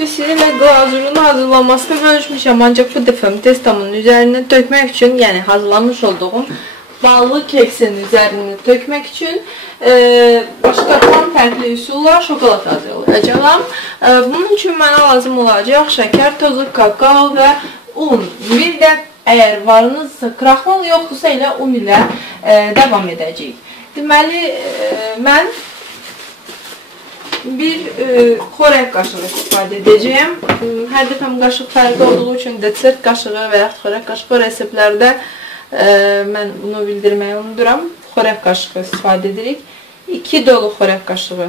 Sizinlə glazurun hazırlanmasını bölüşmüşəm, ancaq bu dəfə testamın üzərinə tökmək üçün, yəni hazırlamış olduğum ballı keksin üzərinə tökmək üçün başqadan fərqli üsulla şokolad hazırlayacağam. Bunun üçün mənə lazım olacaq şəkər tozu, kakao və un. Bir də əgər varınızsa kraxmal yoxdursa elə un ilə davam edəcəyik. Deməli, mən bir xörək qaşığı istifadə edəcəyim. Hər dəfəm qaşıq fərqli olduğu üçün desert qaşığı və yaxud xörək qaşığı reseptlərdə mən bunu bildirməyi unuduram. Xörək qaşığı istifadə edirik. 2 dolu xörək qaşığı.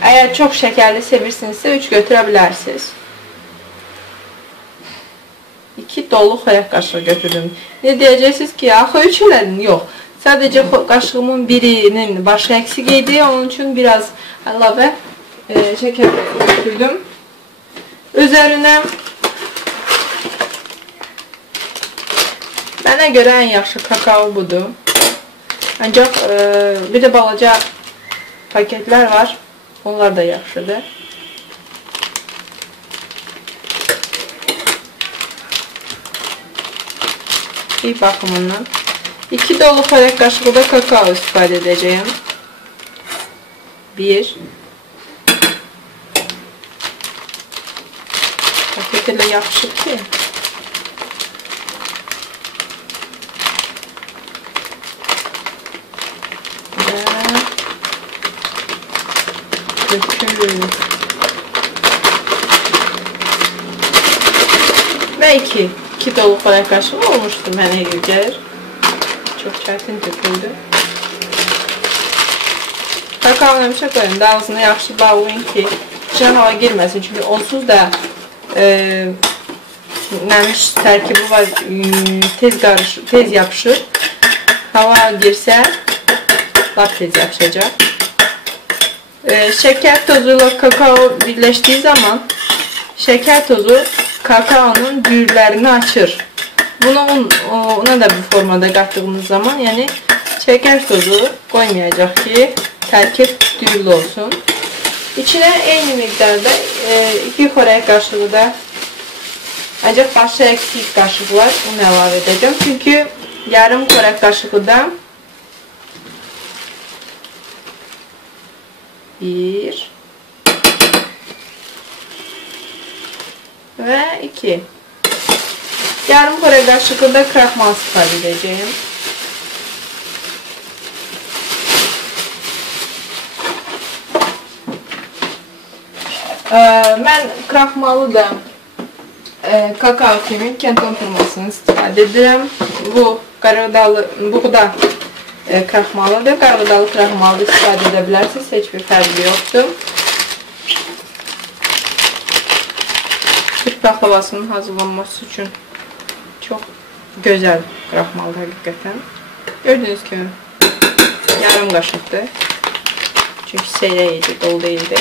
Əgər çox şəkərli sevirsinizsə 3 götürə bilərsiniz. 2 dolu xörək qaşığı götürdüm. Ne deyəcəksiniz ki, axı 3 elədin? Yox. Sadəcə qaşığımın birinin başı əksik idi. Onun üçün biraz əlavə şəkər götürdüm. Üzərinə mənə görə ən yaxşı kakao budur. Ancaq bir də balaca paketlər var. Onlar da yaxşıdır. İyi baxımından. 2 dolu xörək qaşığı da kakao istifadə edəcəyim. 1. Paket elə yapışıb ki. Və dökülür. Və 2 dolu xörək qaşığı olmuşdur mənə gəlir. Çok çətin döküldü. Kakaonu həmişə qoyun da ağzına yaxşı bağlayın ki, içinə hava girməsin. Çünki onsuz da nəmiş tərkibi var, tez yapışır. Hava girsə, lap tez yapışacaq. Şəkər tozu ilə kakao birləşdiyi zaman şəkər tozu kakaonun düyürlərini açır. Bunu ona da bir formada qatdığınız zaman, yəni şəkər tozu qoymayacaq ki, tərkib düyürlü olsun. İçinə eyni miqdarda 2 xörək qaşığı da, ancaq başı əksik qaşıq var, onu əlavə edəcəm. Çünki yarım xörək qaşığı da 1 və 2. Yarım xörək qaşığı da kraxmal istifadə edəcəyim. Mən kraxmalı da kakao kimi kenton firmasını istifadə edirəm. Bu da kraxmalıdır. Qarğıdalı kraxmalı istifadə edə bilərsiniz. Heç bir fərqi yoxdur. Türk baklavasının hazırlanması üçün çox gözəl kraxmalı həqiqətən. Gördüyünüz kimi yarım qaşıqdır. Çünki seyrək idi, dolu deyildi.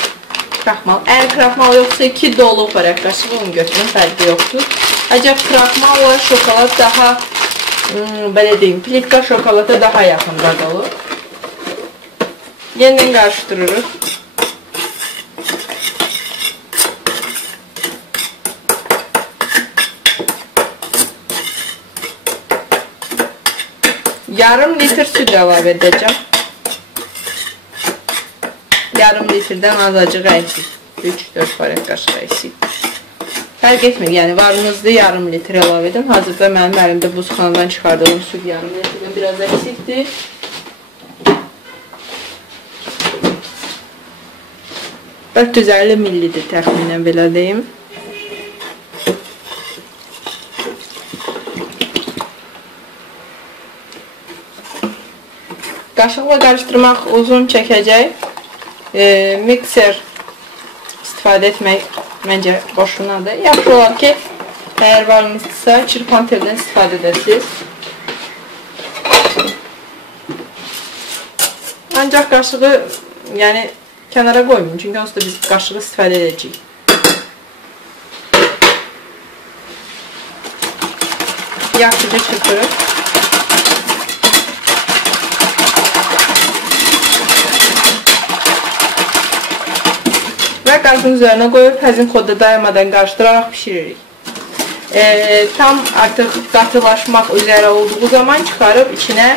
Kraxmal. Əgər kraxmal yoxsa 2 dolu xörək qaşığı onu götürün, fərqi yoxdur. Ancaq kraxmalla şokolad daha, belə deyim, plitka şokolada daha yaxında olur. Yenidən qarışdırırıq. Yarım litr süt əlavə edəcəm. Yarım litrdən azacıq əksik. 3-4 xörək qaşığı əksik. Fərq etmir, yəni varınızda yarım litr əlavə edin. Hazırda mənim əlimdə buzxanadan çıxardığım süt yarım litrdən biraz əksikdir. $450 millidir təxminən, belə deyim. Qaşıqla qarışdırmaq uzun çəkəcək. Mikser istifadə etmək məncə boşunadır. Yaxşı olar ki, əgər varınızsa çırpan teldən istifadə edəsiniz. Ancaq qaşığı yəni kənara qoymayın, çünki onsuz da biz qaşığı istifadə edəcəyik. Yaxşıca çırpırıq. qazın üzərinə qoyub həzin xodda dayamadan qarışdıraraq pişiririk. Tam artıq qatılaşmaq üzərə olduğu zaman çıxarıb içinə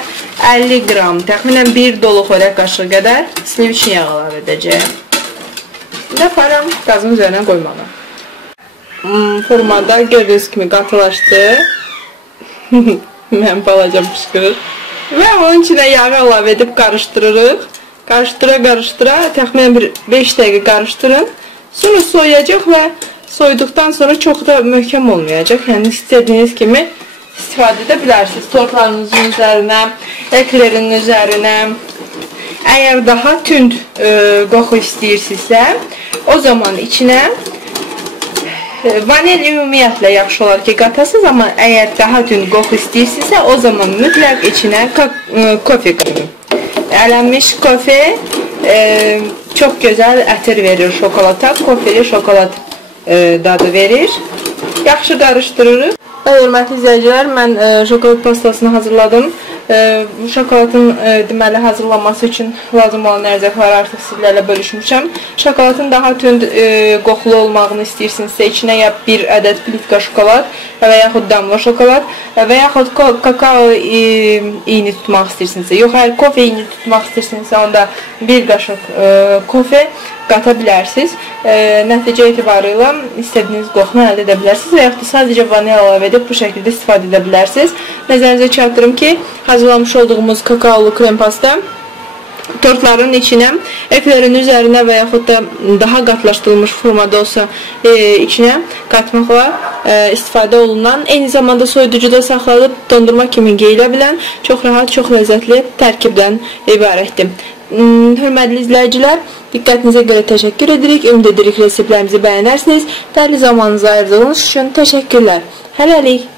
50 qram, təxminən 1 dolu xörək qaşığı qədər sliviçin yağı əlavə edəcəyəm. İndi aparam qazın üzərinə qoymağa. Formada gördüyünüz kimi qatılaşdı. Mənim balacam pışqırır. Və onun içinə yağı əlavə edib qarışdırırıq. Qarışdıra təxminən 5 dəqiqə qarışdırın. Sonra soyuyacaq və soyuduqdan sonra çox da möhkəm olmayacaq. Yəni istədiyiniz kimi istifadə edə bilərsiniz. Tortlarınızın üzərinə, eklerin üzərinə. Əgər daha tünd qoxu istəyirsinizsə, o zaman içinə vanil ümumiyyətlə yaxşı olar ki qatasınız, amma əgər daha tünd qoxu istəyirsinizsə, o zaman mütləq içinə kofe qoyun. Ələnmiş kofe çox gözəl ətir verir şokolata, kofeli şokolad dadı verir. Yaxşı qarışdırırıq. Hörmətli izləyicilər, mən şokolad pastasını hazırladım. Bu şokoladın deməli hazırlanması üçün lazım olan ərzaqları artıq sizlərlə bölüşmüşəm. Şokoladın daha tünd qoxulu olmağını istəyirsinizsə, içinə ya bir ədəd plitka şokolad və yaxud damla şokolad və yaxud kakao iyini tutmaq istəyirsinizsə, yox, əgər kofe iyini tutmaq istəyirsinizsə, onda bir qaşıq kofe qata bilərsiniz. Nəticə etibarı ilə istədiyiniz qoxunu əldə edə bilərsiniz və yaxud da sadəcə vanil əlavə edib bu şəkildə istifadə edə bilərsiniz. Nəzərinizə çatdırım ki, hazırlamış olduğumuz kakaolu krem pasta tortların içinə, eklerin üzərinə və yaxud da daha qatlaşdırılmış formada olsa içinə qatmaqla istifadə olunan, eyni zamanda soyuducuda saxlanıb dondurma kimi yeyilə bilən çox rahat, çox ləzzətli tərkibdən ibarətdir. Hörmətli izləyicilər, diqqətinizə görə təşəkkür edirik. Ümid edirik reseptlərimizi bəyənərsiniz. Dəyərli zamanınızı ayırdığınız üçün təşəkkürlər. Hələlik.